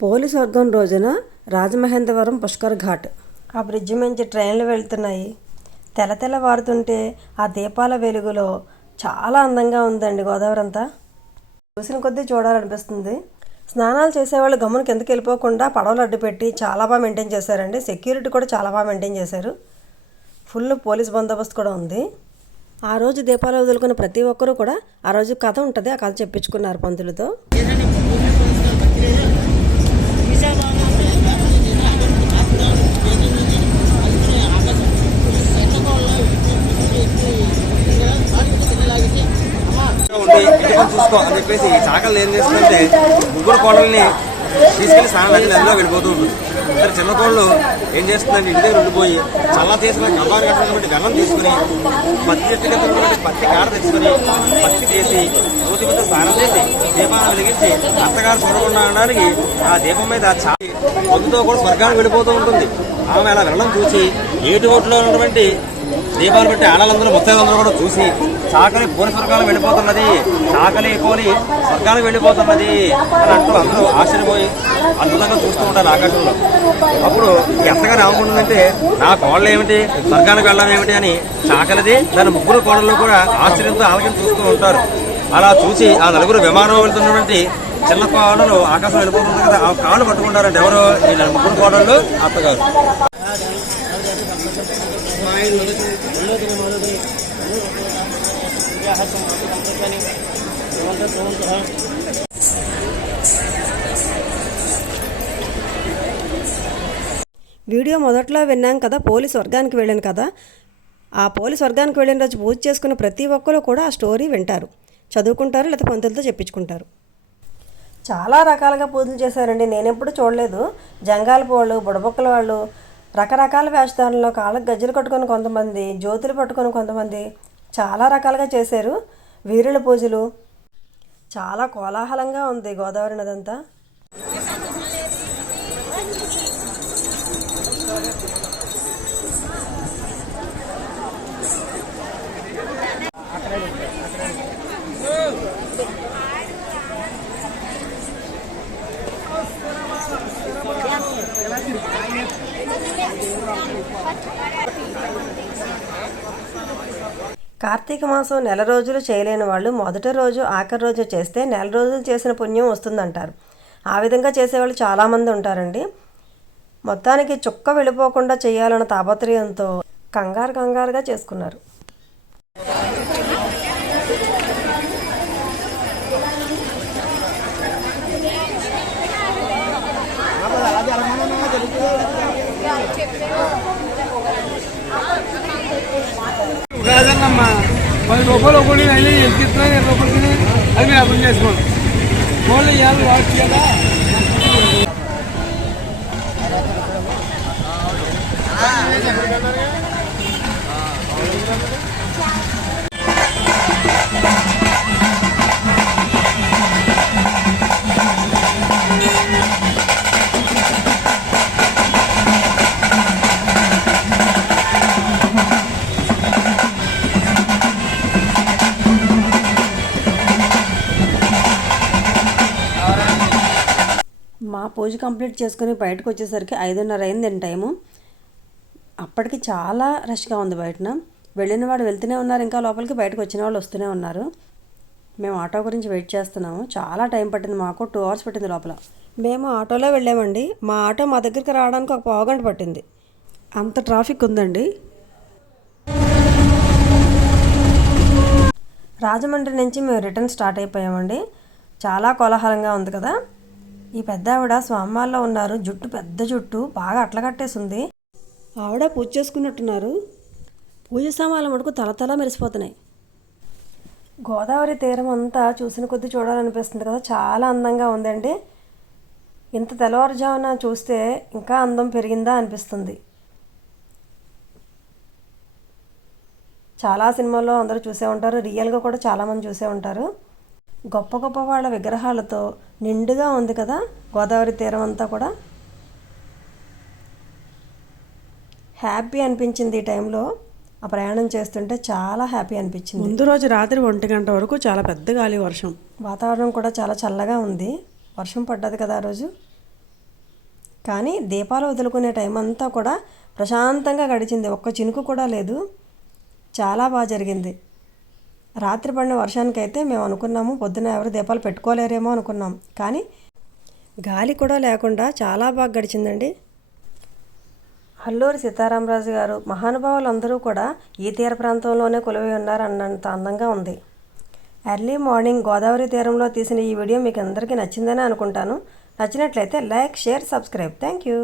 Police వర్గం రోజున రాజమహేంద్రవరం పుష్కర్ ఘాట్. ఆ బ్రిడ్జి నుంచి ట్రైన్లు వెళ్తున్నాయి. తెల్లవారుతుంటే ఆ దీపాల వెలుగులో చాలా అందంగా ఉందండి గోదావరి అంతా. చూసిన కొద్దీ చూడాలనిపిస్తుంది. స్నానాలు చేసేవాళ్ళు గమ్మున కిందకి వెళ్ళిపోకుండా పడవలు అడ్డుపెట్టి చాలా బాగా మెయింటైన్ చేశారండి. సెక్యూరిటీ కూడా చాలా బాగా మెయింటైన్ చేశారు. ఫుల్ పోలీస్ బందోబస్తు కూడా ఉంది. ఆ రోజు దీపాలు వదులుకున్న ప్రతి ఒక్కరూ కూడా ఆ రోజు కథ ఉంటుంది, ఆ కథ చెప్పించుకున్నారు పంతులతో. చూసుకో అని చెప్పేసి చాకలు ఏం చేస్తుందంటే ముగ్గురు కోడల్ని తీసుకెళ్లి స్నానం నదిలో వెళ్ళిపోతూ ఉంటుంది. ఇద్దరు చిన్న కోళ్ళు ఏం చేస్తుందంటే ఇంటి దగ్గర ఉండిపోయి చల్ల తీసుకుని గంధారు కట్టినటువంటి గన్నం తీసుకుని పత్తి చెట్టు కట్టినటువంటి పత్తి కాడ తెచ్చుకొని పత్తి చేసి రోజు మీద స్నానం చేసి దీపాన్ని వెలిగించి అత్తగారు చూడకుండా అనడానికి ఆ దీపం మీద చాకి పొద్దుతో కూడా స్వర్గానికి వెళ్ళిపోతూ ఉంటుంది. ఆమె అలా వెళ్ళడం చూసి ఏటి ఓట్లో ఉన్నటువంటి దీపాలు పెట్టి ఆడలందరూ ముత్తైదులందరూ కూడా చూసి చాకలి పోని స్వర్గాలకు వెళ్ళిపోతున్నది, చాకలి పోని స్వర్గాలకు వెళ్ళిపోతున్నది అని అంటూ అందరూ ఆశ్చర్యపోయి అద్భుతంగా చూస్తూ ఉంటారు ఆకాశంలో. అప్పుడు ఈ అత్తగారు ఏమనుకుంటుందంటే నా కోడలు ఏమిటి, స్వర్గానికి వెళ్ళడం ఏమిటి అని చాకలిది దాని ముగ్గురు కోడళ్ళు కూడా ఆశ్చర్యంతో ఆలకించి చూస్తూ ఉంటారు. అలా చూసి ఆ నలుగురు విమానం వెళ్తున్నటువంటి చిన్న కోడలు ఆకాశం వెళ్ళిపోతుంది కదా, ఆ కాళ్ళు పట్టుకుంటారంటే ఎవరు ఈ ముగ్గురు కోడళ్ళు అత్తగారు. వీడియో మొదట్లో విన్నాం కదా, పోలీస్ వర్గానికి వెళ్ళాను కదా. ఆ పోలీస్ వర్గానికి వెళ్ళిన రోజు పూజ చేసుకున్న ప్రతి ఒక్కరు కూడా ఆ స్టోరీ వింటారు, చదువుకుంటారు, లేకపోతే పంతులతో చెప్పించుకుంటారు. చాలా రకాలుగా పూజలు చేశారండి. నేను ఎప్పుడు చూడలేదు. జంగాలపు వాళ్ళు, బుడబొక్కల వాళ్ళు, రకరకాల వేషధారణలో కాళ్ళకు గజ్జలు కట్టుకొని కొంతమంది, జ్యోతులు పట్టుకొని కొంతమంది చాలా రకాలుగా చేశారు. వీరుల పూజలు చాలా కోలాహలంగా ఉంది గోదావరి నదంతా. కార్తీక మాసం నెల రోజులు చేయలేని వాళ్ళు మొదటి రోజు ఆఖరి రోజు చేస్తే నెల రోజులు చేసిన పుణ్యం వస్తుందంటారు. ఆ విధంగా చేసేవాళ్ళు చాలామంది ఉంటారండి. మొత్తానికి చుక్క వెళ్ళిపోకుండా చేయాలన్న తాపత్రయంతో కంగారుగా చేసుకున్నారు. కాదమ్మా 10 రూపాయలు ఒకటి అయినా ఎక్కిస్తున్నా 20 రూపాయలకి అవి వ్యాపారం చేసుకోండి. వాళ్ళు ఇవాళ వాచ్ కదా. మా పూజ కంప్లీట్ చేసుకుని బయటకు వచ్చేసరికి 5:30 అయింది టైము. అప్పటికి చాలా రష్గా ఉంది బయటన. వెళ్ళిన వాడు వెళ్తూనే ఉన్నారు, ఇంకా లోపలికి బయటకు వచ్చిన వాళ్ళు వస్తూనే ఉన్నారు. మేము ఆటో గురించి వెయిట్ చేస్తున్నాము. చాలా టైం పట్టింది, మాకు 2 hours పట్టింది లోపల. మేము ఆటోలో వెళ్ళామండి. మా ఆటో మా దగ్గరికి రావడానికి ఒక 1/2 గంట పట్టింది. అంత ట్రాఫిక్ ఉందండి. రాజమండ్రి నుంచి మేము రిటర్న్ స్టార్ట్ అయిపోయామండి. చాలా కోలాహలంగా ఉంది కదా. ఈ పెద్ద ఆవిడ స్వామివారిలో ఉన్నారు. జుట్టు పెద్ద జుట్టు బాగా అట్లకట్టేసింది. ఆవిడ పూజ చేసుకున్నట్టున్నారు. పూజ సామాన్లు మటుకు తలతల మెరిసిపోతున్నాయి. గోదావరి తీరం అంతా చూసిన కొద్దీ చూడాలనిపిస్తుంది కదా. చాలా అందంగా ఉందండి. ఇంత తెల్లవారుజామున చూస్తే ఇంకా అందం పెరిగిందా అనిపిస్తుంది. చాలా సినిమాల్లో అందరూ చూసే ఉంటారు, రియల్గా కూడా చాలామంది చూసే ఉంటారు. గొప్ప గొప్ప వాళ్ళ విగ్రహాలతో నిండుగా ఉంది కదా గోదావరి తీరం అంతా కూడా. హ్యాపీ అనిపించింది ఈ టైంలో. ఆ ప్రయాణం చేస్తుంటే చాలా హ్యాపీ అనిపించింది. ముందు రోజు రాత్రి 1 గంట వరకు చాలా పెద్ద గాలి వర్షం, వాతావరణం కూడా చాలా చల్లగా ఉంది. వర్షం పడ్డది కదా ఆ రోజు. కానీ దీపాలు వదులుకునే టైం అంతా కూడా ప్రశాంతంగా గడిచింది. ఒక్క చినుకు కూడా లేదు. చాలా బాగా జరిగింది. రాత్రి పడిన వర్షానికైతే మేము అనుకున్నాము పొద్దున ఎవరు దీపాలు పెట్టుకోలేరేమో అనుకున్నాం. కానీ గాలి కూడా లేకుండా చాలా బాగా గడిచిందండి. అల్లూరి సీతారామరాజు గారు మహానుభావులు అందరూ కూడా ఈ తీర ప్రాంతంలోనే కొలువై ఉన్నారు అన్నంత అందంగా ఉంది. ఎర్లీ మార్నింగ్ గోదావరి తీరంలో తీసిన ఈ వీడియో మీకు అందరికీ నచ్చిందని అనుకుంటాను. నచ్చినట్లయితే like, share, subscribe. Thank you.